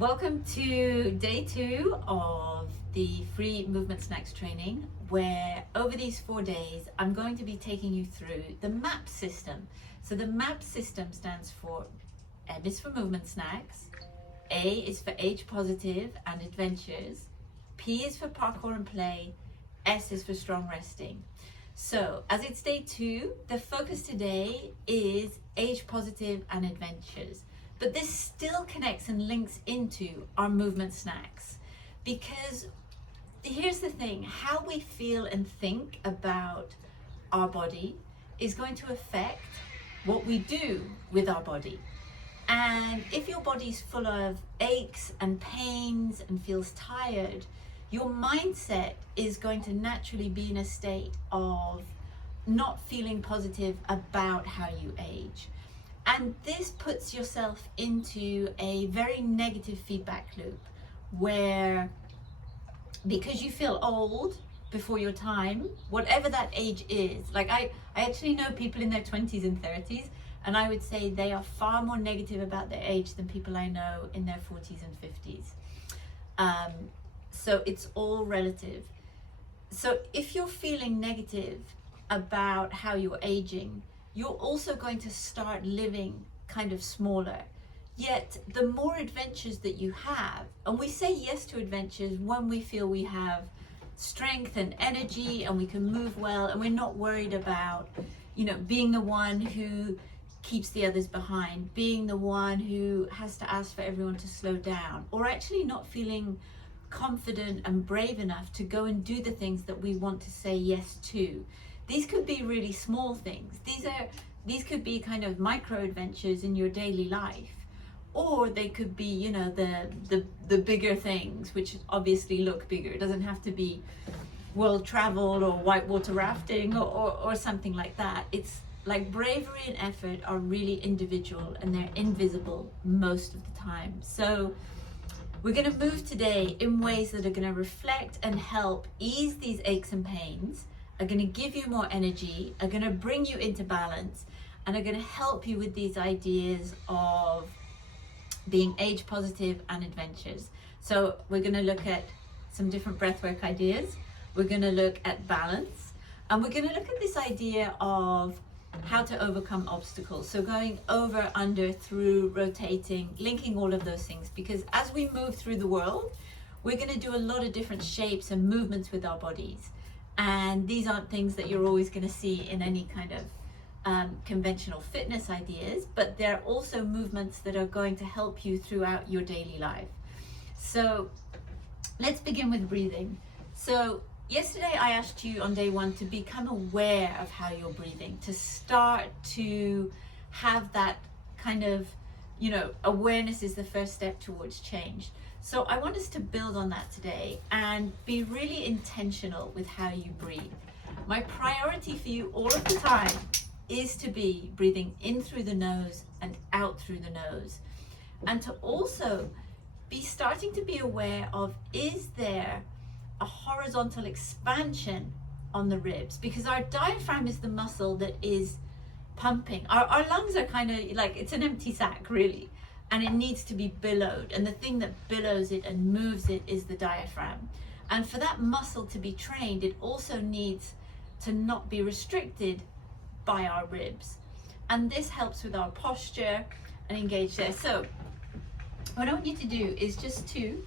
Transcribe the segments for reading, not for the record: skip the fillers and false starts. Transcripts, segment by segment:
Welcome to day 2 of the free movement snacks training, where over these 4 days I'm going to be taking you through the MAP system. So the MAP system stands for M is for movement snacks, A is for age positive and adventures, P is for parkour and play, S is for strong resting. So as it's day 2, the focus today is age positive and adventures. But this still connects and links into our movement snacks, because here's the thing, how we feel and think about our body is going to affect what we do with our body. And if your body's full of aches and pains and feels tired, your mindset is going to naturally be in a state of not feeling positive about how you age. And this puts yourself into a very negative feedback loop where, because you feel old before your time, whatever that age is, like I actually know people in their 20s and 30s, and I would say they are far more negative about their age than people I know in their 40s and 50s. So it's all relative. So if you're feeling negative about how you're aging, you're also going to start living kind of smaller. Yet the more adventures that you have, and we say yes to adventures when we feel we have strength and energy and we can move well and we're not worried about, being the one who keeps the others behind, being the one who has to ask for everyone to slow down, or actually not feeling confident and brave enough to go and do the things that we want to say yes to. These could be really small things. These could be kind of micro adventures in your daily life, or they could be, the bigger things, which obviously look bigger. It doesn't have to be world travel or whitewater rafting or something like that. It's like bravery and effort are really individual and they're invisible most of the time. So we're going to move today in ways that are going to reflect and help ease these aches and pains, are going to give you more energy, are going to bring you into balance, and are going to help you with these ideas of being age positive and adventures. So we're going to look at some different breathwork ideas, we're going to look at balance, and we're going to look at this idea of how to overcome obstacles. So going over, under, through, rotating, linking all of those things, because as we move through the world, we're going to do a lot of different shapes and movements with our bodies. And these aren't things that you're always going to see in any kind of conventional fitness ideas, but they're also movements that are going to help you throughout your daily life. So let's begin with breathing. So yesterday I asked you on day 1 to become aware of how you're breathing, to start to have that kind of, awareness is the first step towards change. So I want us to build on that today and be really intentional with how you breathe. My priority for you all of the time is to be breathing in through the nose and out through the nose. And to also be starting to be aware of, is there a horizontal expansion on the ribs? Because our diaphragm is the muscle that is pumping. Our lungs are kind of like, it's an empty sack really. And it needs to be billowed. And the thing that billows it and moves it is the diaphragm. And for that muscle to be trained, it also needs to not be restricted by our ribs. And this helps with our posture and engage there. So what I want you to do is just to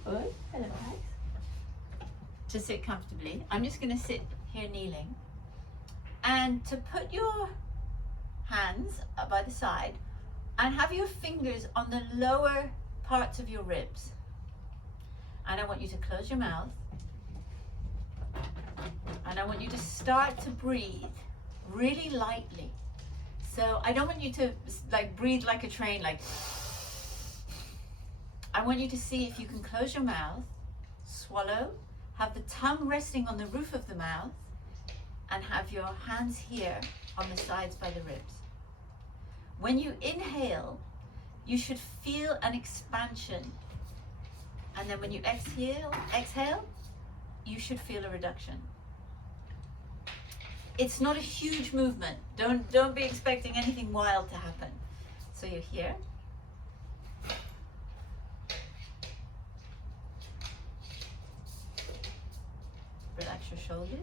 sit comfortably. I'm just going to sit here kneeling. And to put your hands by the side and have your fingers on the lower parts of your ribs. And I want you to close your mouth. And I want you to start to breathe really lightly. So I don't want you to breathe like a train, I want you to see if you can close your mouth, swallow, have the tongue resting on the roof of the mouth, and have your hands here on the sides by the ribs. When you inhale, you should feel an expansion. And then when you exhale, you should feel a reduction. It's not a huge movement. Don't be expecting anything wild to happen. So you're here. shoulders.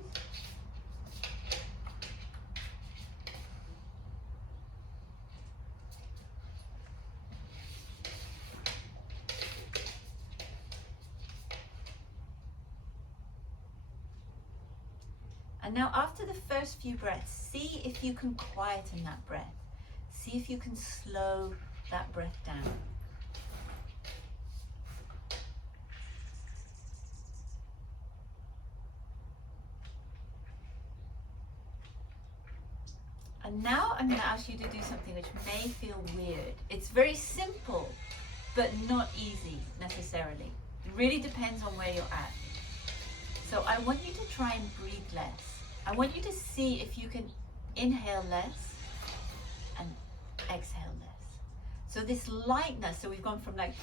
And now after the first few breaths, see if you can quieten that breath. See if you can slow that breath down. And now I'm going to ask you to do something which may feel weird. It's very simple, but not easy necessarily. It really depends on where you're at. So I want you to try and breathe less. I want you to see if you can inhale less and exhale less. So this lightness, so we've gone from like,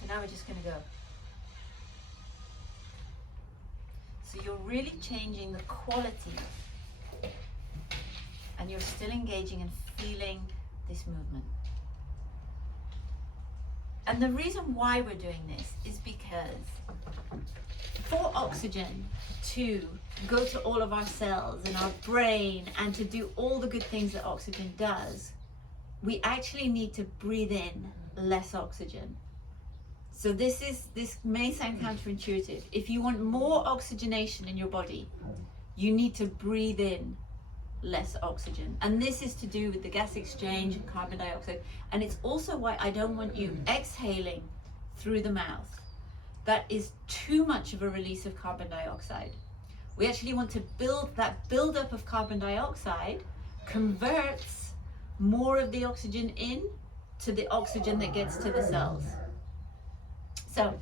so now we're just going to go. So you're really changing the quality, and you're still engaging and feeling this movement. And the reason why we're doing this is because for oxygen to go to all of our cells and our brain and to do all the good things that oxygen does, we actually need to breathe in less oxygen. So this may sound counterintuitive. If you want more oxygenation in your body, you need to breathe in less oxygen. And this is to do with the gas exchange and carbon dioxide. And it's also why I don't want you exhaling through the mouth. That is too much of a release of carbon dioxide. We actually want to build that buildup of carbon dioxide converts more of the oxygen in to the oxygen that gets to the cells. So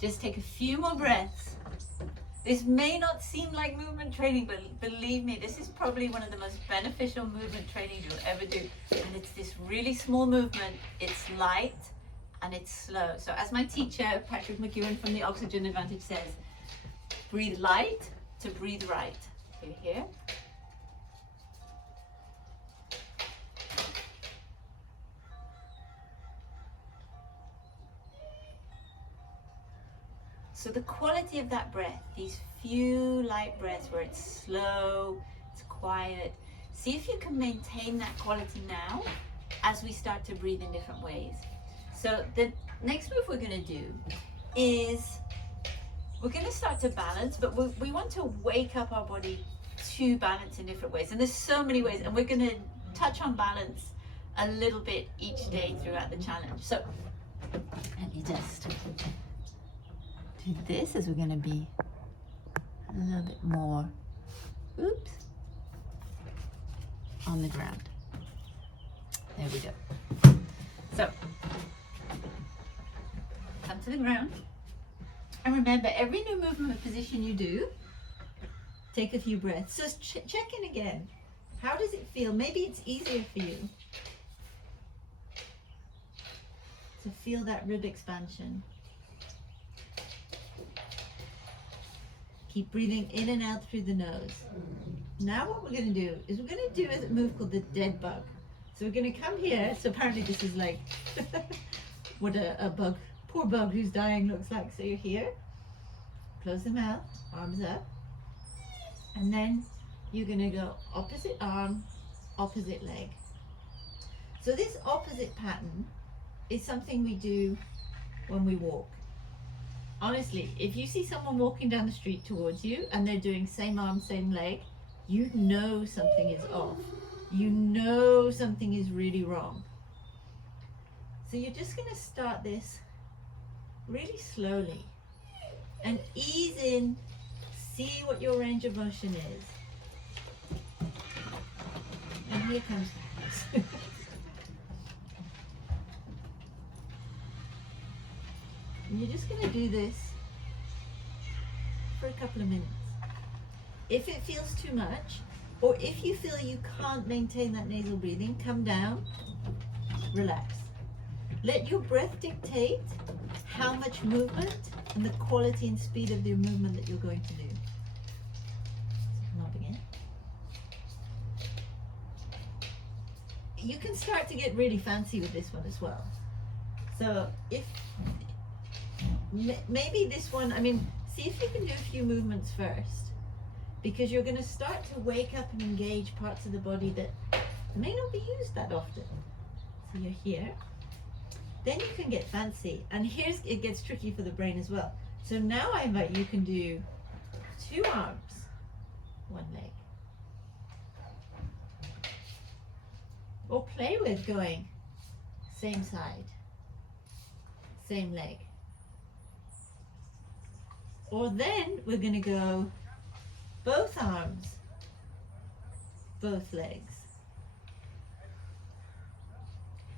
just take a few more breaths. This may not seem like movement training, but believe me, this is probably one of the most beneficial movement trainings you'll ever do. And it's this really small movement, it's light and it's slow. So as my teacher, Patrick McEwen from the Oxygen Advantage says, breathe light to breathe right. So here. So the quality of that breath, these few light breaths where it's slow, it's quiet. See if you can maintain that quality now as we start to breathe in different ways. So the next move we're going to do is we're going to start to balance, but we want to wake up our body to balance in different ways. And there's so many ways, and we're going to touch on balance a little bit each day throughout the challenge. So let me just do this as we're going to be a little bit more, oops, on the ground. There we go. So come to the ground, and remember, every new movement position you do, take a few breaths. So check in again. How does it feel? Maybe it's easier for you to feel that rib expansion. Keep breathing in and out through the nose. Now what we're going to do is we're going to do a move called the dead bug. So we're going to come here. So apparently this is like what a bug, poor bug who's dying looks like. So you're here, close the mouth, arms up, and then you're going to go opposite arm, opposite leg. So this opposite pattern is something we do when we walk. Honestly, if you see someone walking down the street towards you and they're doing same arm, same leg, you know something is off. You know something is really wrong. So you're just going to start this really slowly and ease in, see what your range of motion is. And here comes balance. And you're just going to do this for a couple of minutes. If it feels too much, or if you feel you can't maintain that nasal breathing, come down, relax. Let your breath dictate how much movement and the quality and speed of the movement that you're going to do. So come up again. You can start to get really fancy with this one as well. So if maybe this one, I mean, see if you can do a few movements first, because you're going to start to wake up and engage parts of the body that may not be used that often. So you're here. Then you can get fancy, and here's it gets tricky for the brain as well. So now I invite you can do 2 arms, 1 leg. Or play with going same side, same leg. Or then we're going to go both arms, both legs.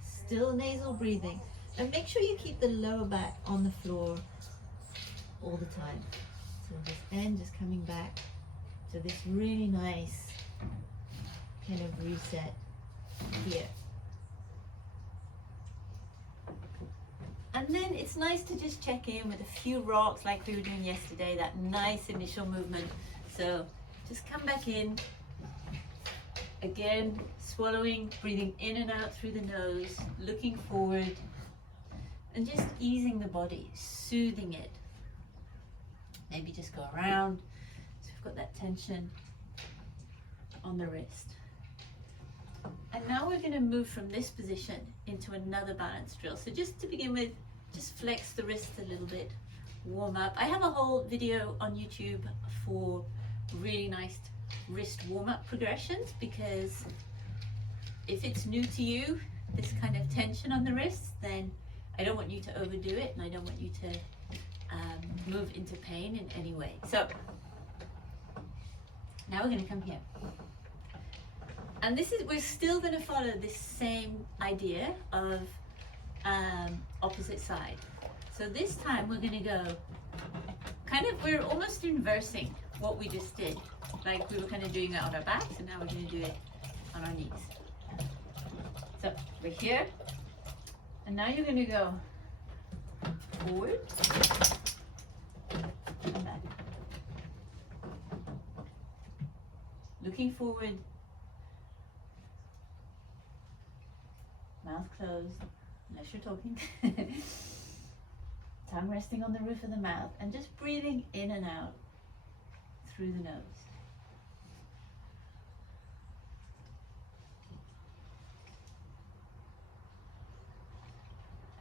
Still nasal breathing. And make sure you keep the lower back on the floor all the time. So this end just coming back to this really nice kind of reset here. And then it's nice to just check in with a few rocks like we were doing yesterday, that nice initial movement. So just come back in. Again, swallowing, breathing in and out through the nose, looking forward, and just easing the body, soothing it. Maybe just go around, so we've got that tension on the wrist. And now we're going to move from this position into another balance drill. So just to begin with, just flex the wrist a little bit, warm up. I have a whole video on YouTube for really nice wrist warm-up progressions, because if it's new to you, this kind of tension on the wrists, then I don't want you to overdo it, and I don't want you to move into pain in any way. So now we're going to come here, and we're still going to follow this same idea of opposite side. So this time we're going to go we're almost inversing what we just did. Like we were kind of doing it on our backs, and now we're going to do it on our knees. So we're here, and now you're going to go forward and back. Looking forward, mouth closed, unless you're talking. Tongue resting on the roof of the mouth, and just breathing in and out through the nose.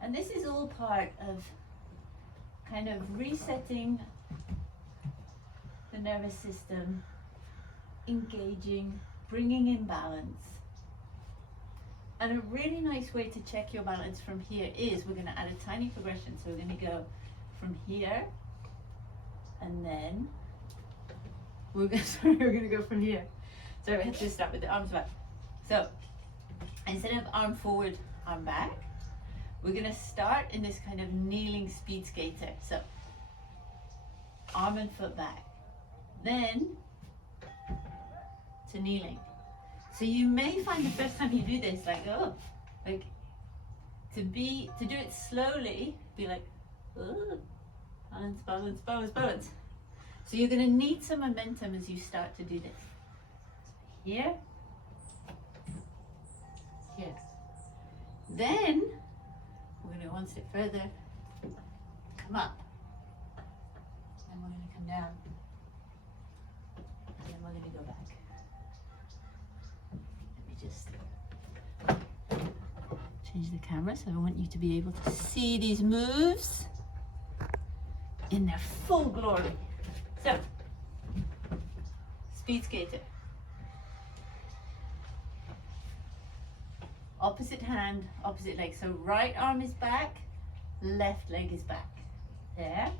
And this is all part of kind of resetting the nervous system, engaging, bringing in balance. And a really nice way to check your balance from here is we're going to add a tiny progression. So we're going to go from here, and then we're going to go from here. So we have to start with the arms back. So instead of arm forward, arm back, we're going to start in this kind of kneeling speed skater. So arm and foot back, then to kneeling. So you may find the first time you do this, to do it slowly, be like, oh, balance, balance, balance, balance. So you're going to need some momentum as you start to do this. Here, here. Then we're going to go one step further, come up, and we're going to come down, and then we're going to go back. Just change the camera so I want you to be able to see these moves in their full glory. So, speed skater. Opposite hand, opposite leg. So right arm is back, left leg is back. There.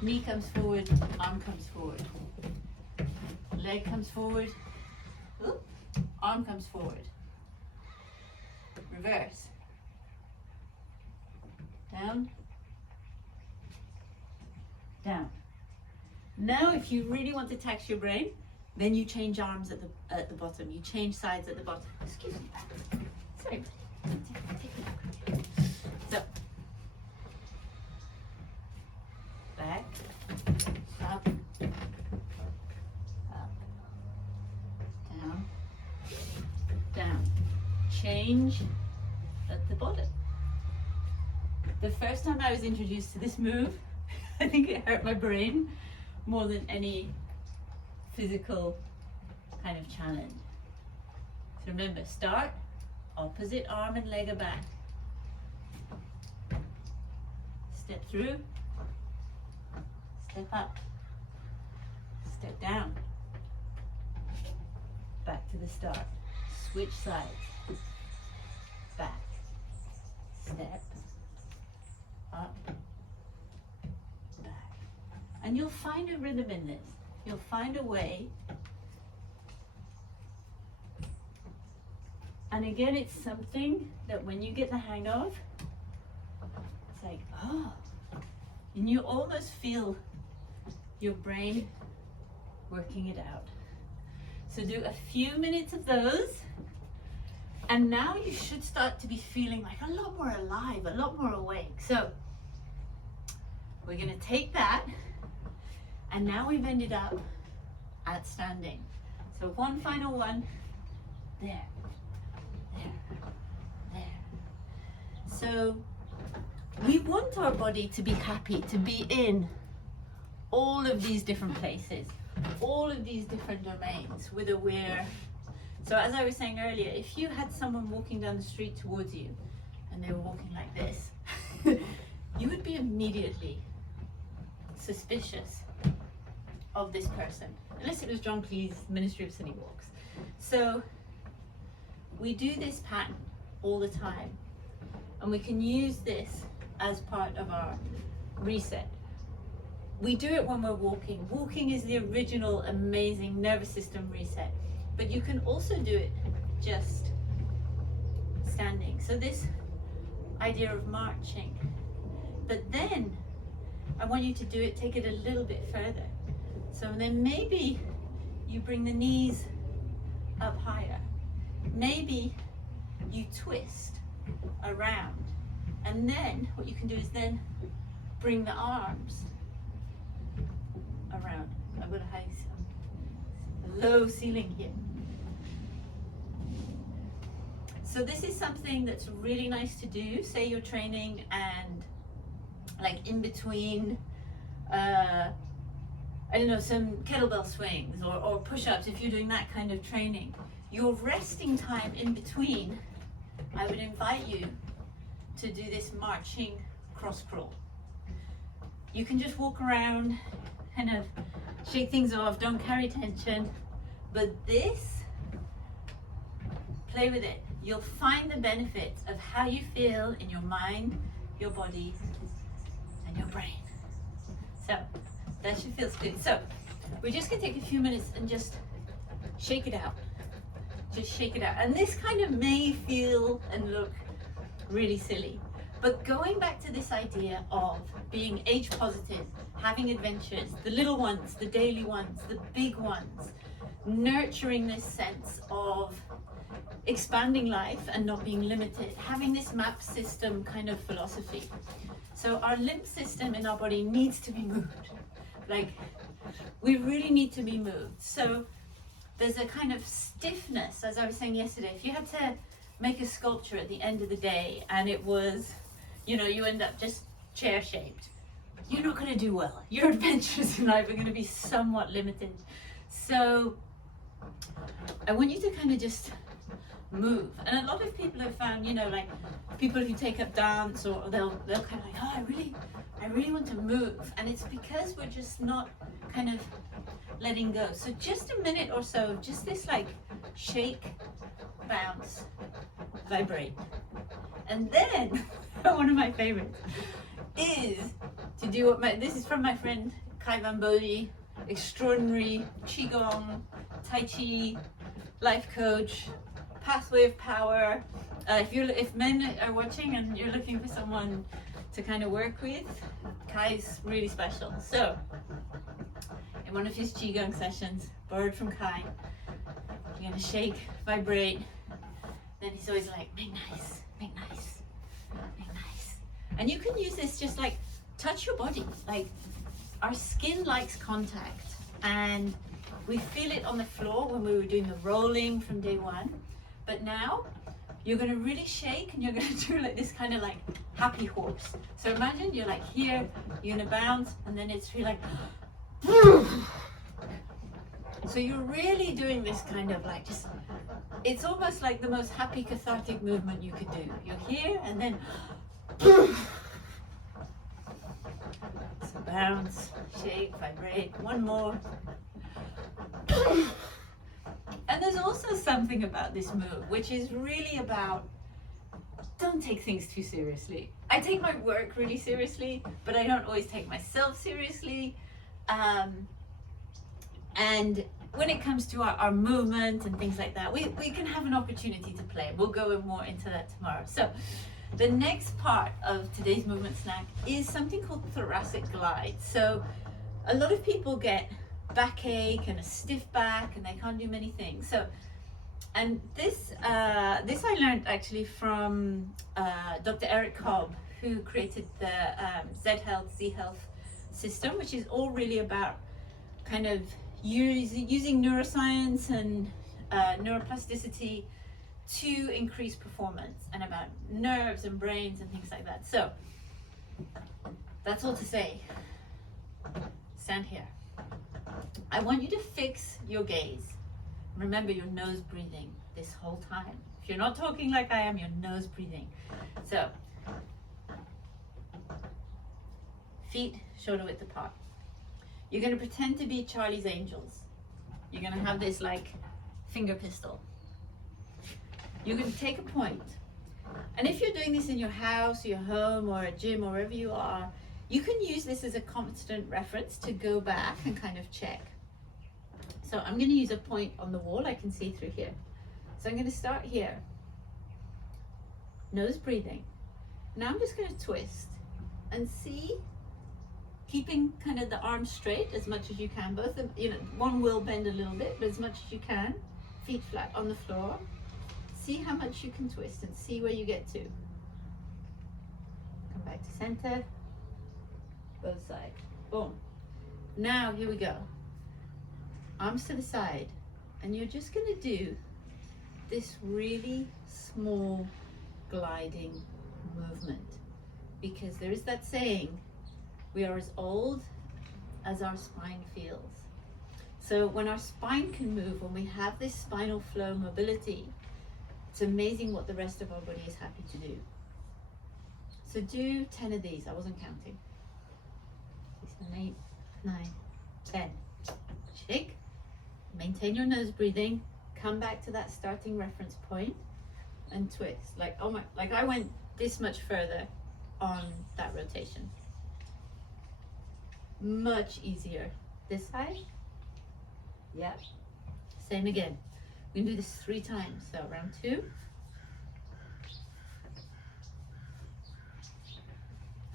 Knee comes forward, arm comes forward. Leg comes forward. Ooh, arm comes forward. Reverse. Down. Down. Now if you really want to tax your brain, then you change arms at the bottom. You change sides at the bottom. Excuse me. Sorry. So back, up, down, down. Change at the bottom. The first time I was introduced to this move, I think it hurt my brain more than any physical kind of challenge. So remember, start, opposite arm and leg are back. Step through, step up, step down, back to the start, switch sides, back, step, up, back. And you'll find a rhythm in this. You'll find a way. And again, it's something that when you get the hang of, it's like, oh, and you almost feel your brain working it out. So do a few minutes of those, and now you should start to be feeling like a lot more alive, a lot more awake. So we're gonna take that, and now we've ended up at standing. So one final one, there. So we want our body to be happy, to be in all of these different places, all of these different domains with aware. So as I was saying earlier, if you had someone walking down the street towards you and they were walking like this, you would be immediately suspicious of this person, unless it was John Cleese's Ministry of City Walks. So we do this pattern all the time, and we can use this as part of our reset. We do it when we're walking. Walking is the original amazing nervous system reset, but you can also do it just standing. So this idea of marching, but then I want you to do it, take it a little bit further. So then maybe you bring the knees up higher. Maybe you twist around, and then what you can do is then bring the arms around. I've got a low ceiling here. So this is something that's really nice to do. Say you're training and like in between I don't know, some kettlebell swings or push-ups, if you're doing that kind of training, your resting time in between, I would invite you to do this marching cross crawl. You can just walk around, kind of shake things off, don't carry tension, but this, play with it. You'll find the benefits of how you feel in your mind, your body, and your brain. So that should feel good. So we're just gonna take a few minutes and just shake it out. Just shake it out. And this kind of may feel and look really silly, but going back to this idea of being age positive, having adventures, the little ones, the daily ones, the big ones, nurturing this sense of expanding life and not being limited, having this map system kind of philosophy. So our limb system in our body needs to be moved. Like, we really need to be moved. So there's a kind of stiffness, as I was saying yesterday. If you had to make a sculpture at the end of the day and it was, you know, you end up just chair shaped, you're not going to do well. Your adventures in life are going to be somewhat limited. So I want you to kind of just move. And a lot of people have found, you know, like people who take up dance, or they'll kind of like, oh, I really want to move. And it's because we're just not kind of letting go. So just a minute or so, just this like shake, bounce, vibrate. And then one of my favorites is to do what this is from my friend Kai Van Bodie, extraordinary Qigong, Tai Chi, life coach, pathway of power. If men are watching and you're looking for someone to kind of work with, Kai's really special. So in one of his Qigong sessions, borrowed from Kai, you're gonna shake, vibrate. Then he's always like, make nice, make nice, make nice. And you can use this just like touch your body. Like, our skin likes contact, and we feel it on the floor when we were doing the rolling from day one. But now you're going to really shake, and you're going to do like this kind of like happy horse. So imagine you're like here, you're gonna bounce, and then it's really like, so you're really doing this kind of like just, it's almost like the most happy cathartic movement you could do. You're here and then, so bounce, shake, vibrate, one more. And there's also something about this move, which is really about, don't take things too seriously. I take my work really seriously, but I don't always take myself seriously. And when it comes to our movement and things like that, we can have an opportunity to play. We'll go more into that tomorrow. So the next part of today's movement snack is something called thoracic glides. So a lot of people get backache and a stiff back and they can't do many things. So, and this I learned actually from Dr. Eric Cobb, who created the Z Health system, which is all really about kind of using neuroscience and neuroplasticity to increase performance, and about nerves and brains and things like that. So that's all to say, stand here. I want you to fix your gaze. Remember your nose breathing this whole time. If you're not talking like I am, your nose breathing. So, feet shoulder width apart. You're going to pretend to be Charlie's Angels. You're going to have this like finger pistol. You're going to take a point. And if you're doing this in your house, or your home, or a gym, or wherever you are, you can use this as a constant reference to go back and kind of check. So I'm going to use a point on the wall I can see through here. So I'm going to start here. Nose breathing. Now I'm just going to twist and see, keeping kind of the arms straight as much as you can. Both of, one will bend a little bit, but as much as you can. Feet flat on the floor. See how much you can twist and see where you get to. Come back to center. Both sides. Boom. Now here we go. Arms to the side, and you're just going to do this really small gliding movement, because there is that saying, we are as old as our spine feels. So when our spine can move, when we have this spinal flow mobility, it's amazing what the rest of our body is happy to do. So do 10 of these. I wasn't counting. 6, 7, 8, 9, 10. Shake. Maintain your nose breathing. Come back to that starting reference point and twist. Like, oh my, like I went this much further on that rotation. Much easier. This side. Yep. Same again. We can do this 3 times. So round 2.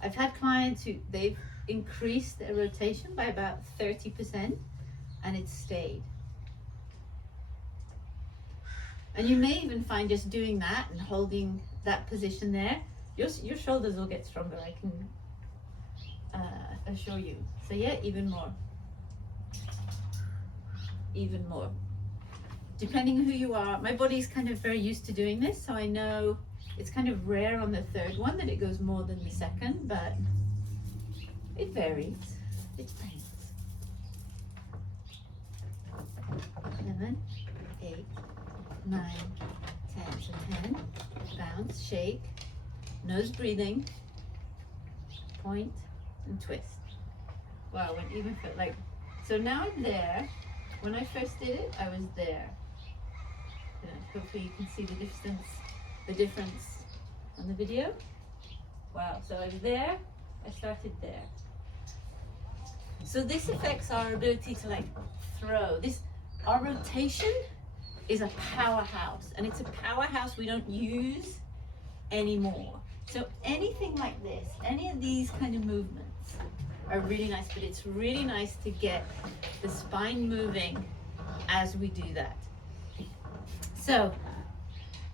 I've had clients who they've increased their rotation by about 30% and it's stayed. And you may even find just doing that and holding that position there, your shoulders will get stronger, I can assure you. So yeah, even more. Even more. Depending on who you are, my body's kind of very used to doing this, so I know it's kind of rare on the 3rd one that it goes more than the 2nd, but it varies. It depends. 7, 8, 9, 10. So 10. Bounce, shake, nose breathing, point, and twist. Wow, went even further. Like, so now I'm there. When I first did it, I was there. Hopefully you can see the difference on the video. Wow, so I was there, I started there. So this affects our ability to like throw. Our rotation is a powerhouse, and it's a powerhouse we don't use anymore. So anything like this, any of these kind of movements are really nice, but it's really nice to get the spine moving as we do that. So,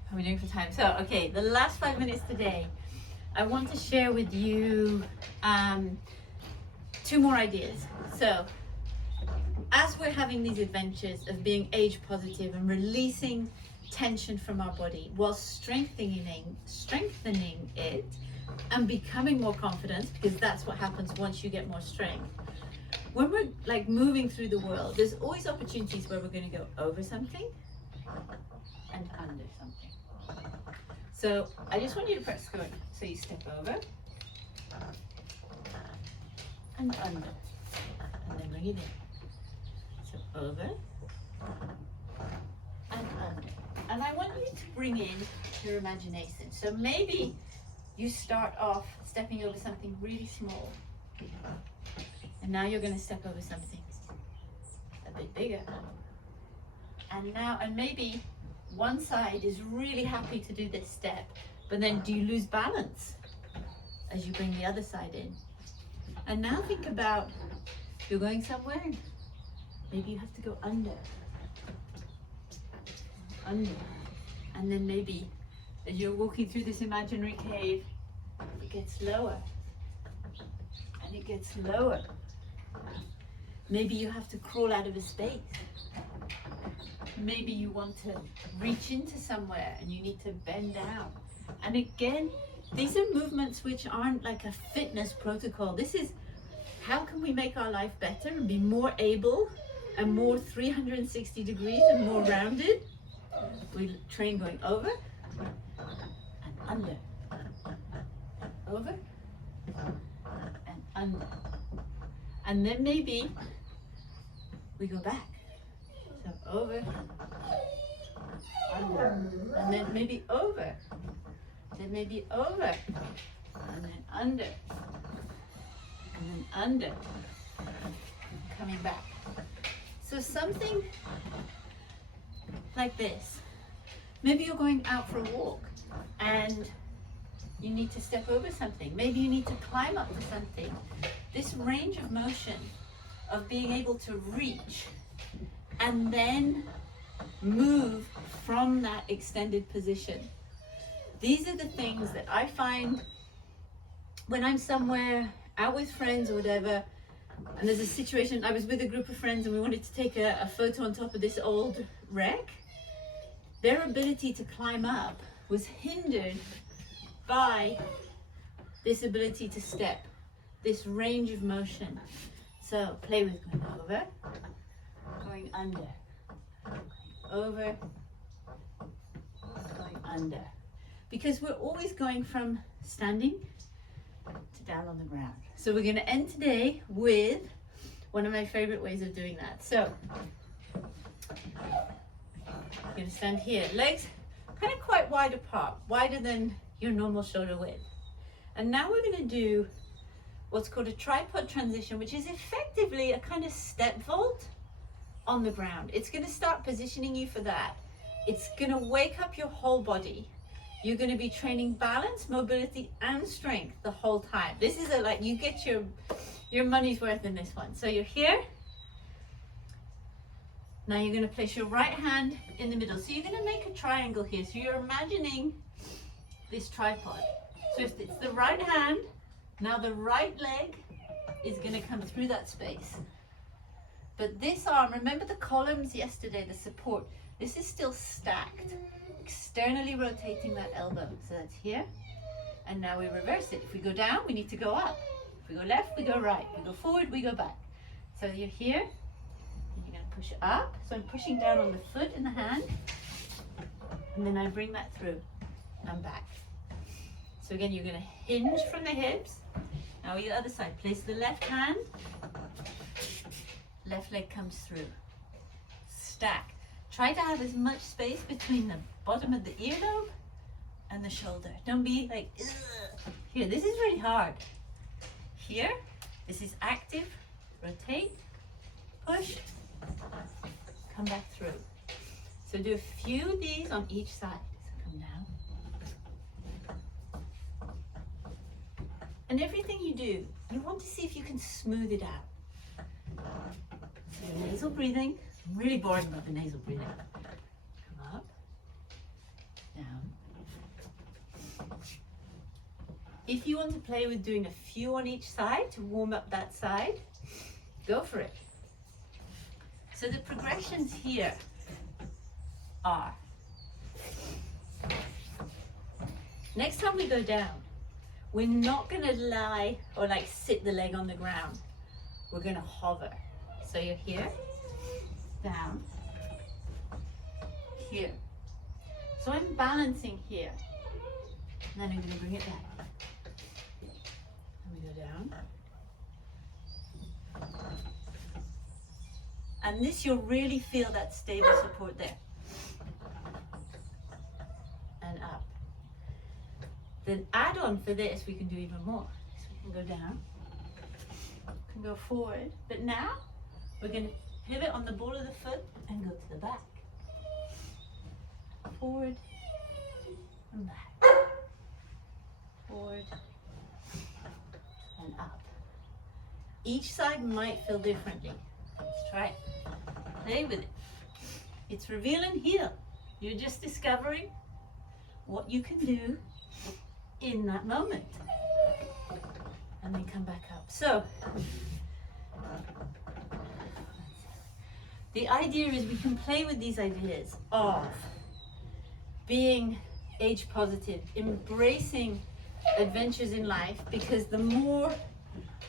how are we doing for time? So, okay, the last 5 minutes today, I want to share with you 2 more ideas. So, as we're having these adventures of being age positive and releasing tension from our body while strengthening it, and becoming more confident, because that's what happens once you get more strength. When we're like moving through the world, there's always opportunities where we're going to go over something and under something. So I just want you to practice going. So you step over and under, and then bring it in. So over and under. And I want you to bring in your imagination. So maybe you start off stepping over something really small. And now you're going to step over something a bit bigger. And maybe one side is really happy to do this step, but then do you lose balance as you bring the other side in? And now think about, you're going somewhere, maybe you have to go under, and then maybe as you're walking through this imaginary cave, it gets lower, and it gets lower. Maybe you have to crawl out of a space. Maybe you want to reach into somewhere and you need to bend down. And again, these are movements which aren't like a fitness protocol. This is how can we make our life better and be more able and more 360 degrees and more rounded. We train going over and under, over and under. And then maybe we go back. So over, under, and then maybe over, then maybe over, and then under, and then under, coming back. So something like this. Maybe you're going out for a walk and you need to step over something. Maybe you need to climb up to something. This range of motion of being able to reach and then move from that extended position. These are the things that I find when I'm somewhere out with friends or whatever, and there's a situation, I was with a group of friends and we wanted to take a photo on top of this old wreck. Their ability to climb up was hindered by this ability to step, this range of motion. So play with going over, going under, over, going under. Because we're always going from standing to down on the ground. So we're going to end today with one of my favorite ways of doing that. So you're going to stand here, legs kind of quite wide apart, wider than your normal shoulder width. And now we're going to do what's called a tripod transition, which is effectively a kind of step vault on the ground. It's going to start positioning you for that. It's going to wake up your whole body. You're going to be training balance, mobility, and strength the whole time. This is like you get your money's worth in this one. So you're here. Now you're going to place your right hand in the middle. So you're going to make a triangle here. So you're imagining this tripod. So if it's the right hand, now the right leg is going to come through that space. But this arm, remember the columns yesterday, the support, this is still stacked, externally rotating that elbow. So that's here. And now we reverse it. If we go down, we need to go up. If we go left, we go right. If we go forward, we go back. So you're here, and you're going to push up. So I'm pushing down on the foot and the hand, and then I bring that through. I'm back. So again, you're going to hinge from the hips. Now the other side, place the left hand, left leg comes through. Stack. Try to have as much space between the bottom of the earlobe and the shoulder. Don't be like, ugh. Here, this is really hard. Here, this is active. Rotate, push, come back through. So do a few of these on each side. So come down. And everything you do, you want to see if you can smooth it out. So your nasal breathing, I'm really boring about the nasal breathing. Come up, down. If you want to play with doing a few on each side to warm up that side, go for it. So the progressions here are, next time we go down, We're not gonna lie or like sit the leg on the ground. We're gonna hover. So you're here, down, here. So I'm balancing here. And then I'm gonna bring it back. And we go down. And this, you'll really feel that stable support there. And up. Then add on for this, we can do even more. So we can go down, we can go forward. But now, we're going to pivot on the ball of the foot and go to the back. Forward and back. Forward and up. Each side might feel differently. Let's try it. Play with it. It's reveal and heal. You're just discovering what you can do in that moment. And then come back up. So, the idea is we can play with these ideas of being age positive, embracing adventures in life, because the more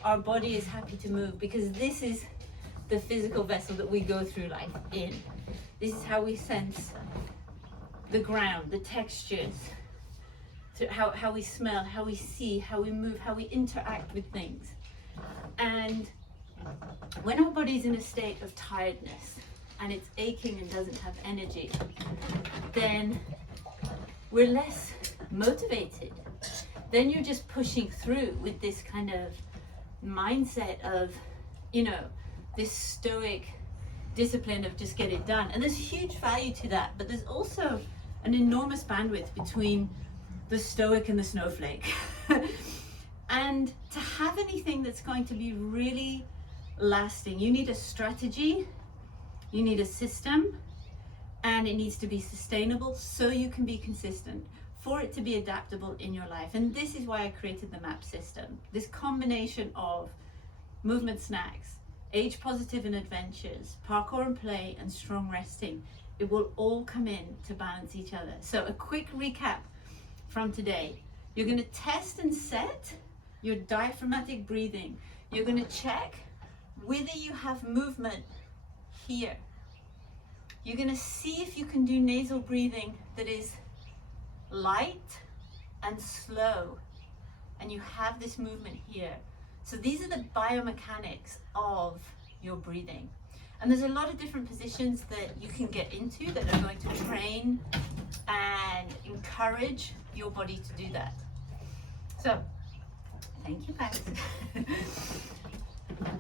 our body is happy to move, because this is the physical vessel that we go through life in. This is how we sense the ground, the textures, to how we smell, how we see, how we move, how we interact with things. And when our body's in a state of tiredness and it's aching and doesn't have energy, then we're less motivated. Then you're just pushing through with this kind of mindset of, you know, this stoic discipline of just get it done. And there's huge value to that, but there's also an enormous bandwidth between the stoic and the snowflake. And to have anything that's going to be really lasting, you need a strategy, you need a system, and it needs to be sustainable so you can be consistent, for it to be adaptable in your life. And this is why I created the MAP system. This combination of movement snacks, age positive and adventures, parkour and play, and strong resting, it will all come in to balance each other. So a quick recap from today. You're going to test and set your diaphragmatic breathing. You're going to check whether you have movement here. You're going to see if you can do nasal breathing that is light and slow, and you have this movement here. So these are the biomechanics of your breathing. And there's a lot of different positions that you can get into that are going to train and encourage your body to do that. So, thank you guys.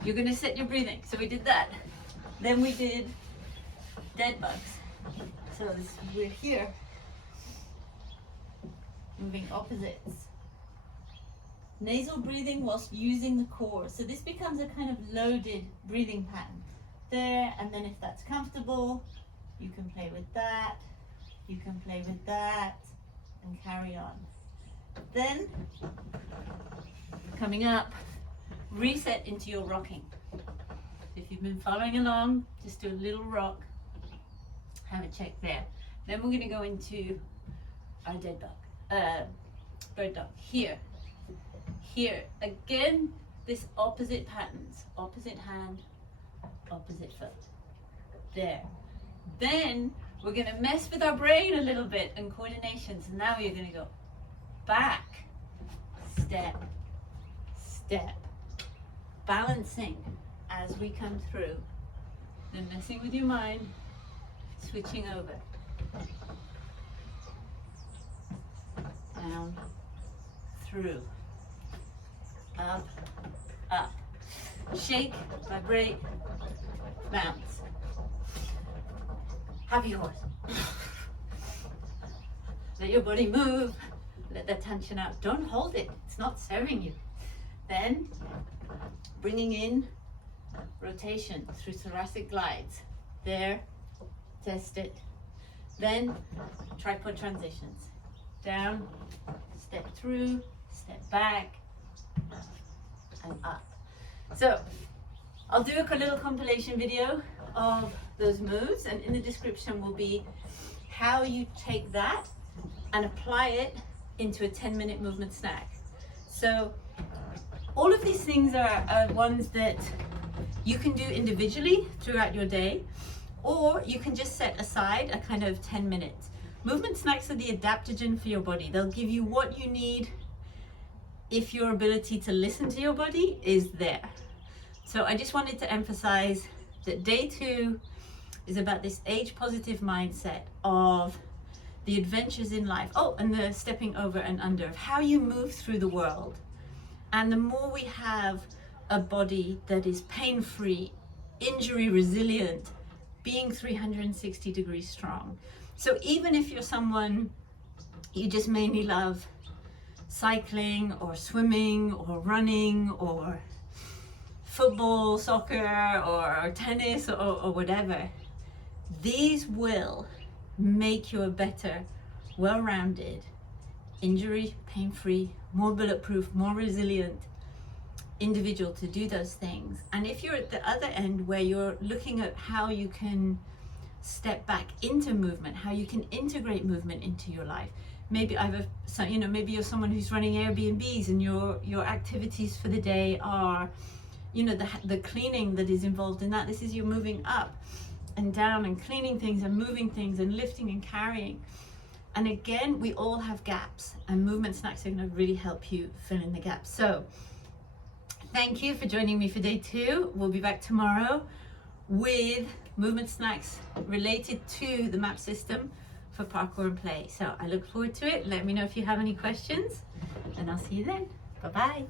You're going to set your breathing. So we did that. Then we did dead bugs. So we're here, moving opposites. Nasal breathing whilst using the core. So this becomes a kind of loaded breathing pattern. There, and then if that's comfortable, you can play with that, you can play with that, and carry on. Then, coming up, reset into your rocking. If you've been following along, just do a little rock, have a check there. Then we're going to go into our dead bug, bird dog, here. Here, again, this opposite patterns, opposite hand, opposite foot, there. Then we're going to mess with our brain a little bit and coordination. So now you're going to go back, step, step, balancing as we come through, then messing with your mind, switching over, down, through, up, up, shake, vibrate, bounce. Happy horse. Let your body move, let that tension out. Don't hold it, it's not serving you. Then, bringing in rotation through thoracic glides. There, test it. Then, tripod transitions. Down, step through, step back, and up. So, I'll do a little compilation video of those moves, and in the description will be how you take that and apply it into a 10-minute movement snack. So all of these things are ones that you can do individually throughout your day, or you can just set aside a kind of 10 minutes. Movement snacks are the adaptogen for your body. They'll give you what you need if your ability to listen to your body is there. So I just wanted to emphasize that day 2 is about this age-positive mindset of the adventures in life. Oh, and the stepping over and under, of how you move through the world. And the more we have a body that is pain-free, injury resilient, being 360 degrees strong. So even if you're someone, you just mainly love cycling or swimming or running or football, soccer or tennis or whatever, these will make you a better, well-rounded, injury, pain-free, more bulletproof, more resilient individual to do those things. And if you're at the other end where you're looking at how you can step back into movement, how you can integrate movement into your life, maybe maybe you're someone who's running Airbnbs and your activities for the day are, the cleaning that is involved in that. This is you moving up and down and cleaning things and moving things and lifting and carrying. And again, we all have gaps, and movement snacks are going to really help you fill in the gaps. So thank you for joining me for day 2. We'll be back tomorrow with movement snacks related to the MAP system for parkour and play. So I look forward to it. Let me know if you have any questions, and I'll see you then. Bye-bye.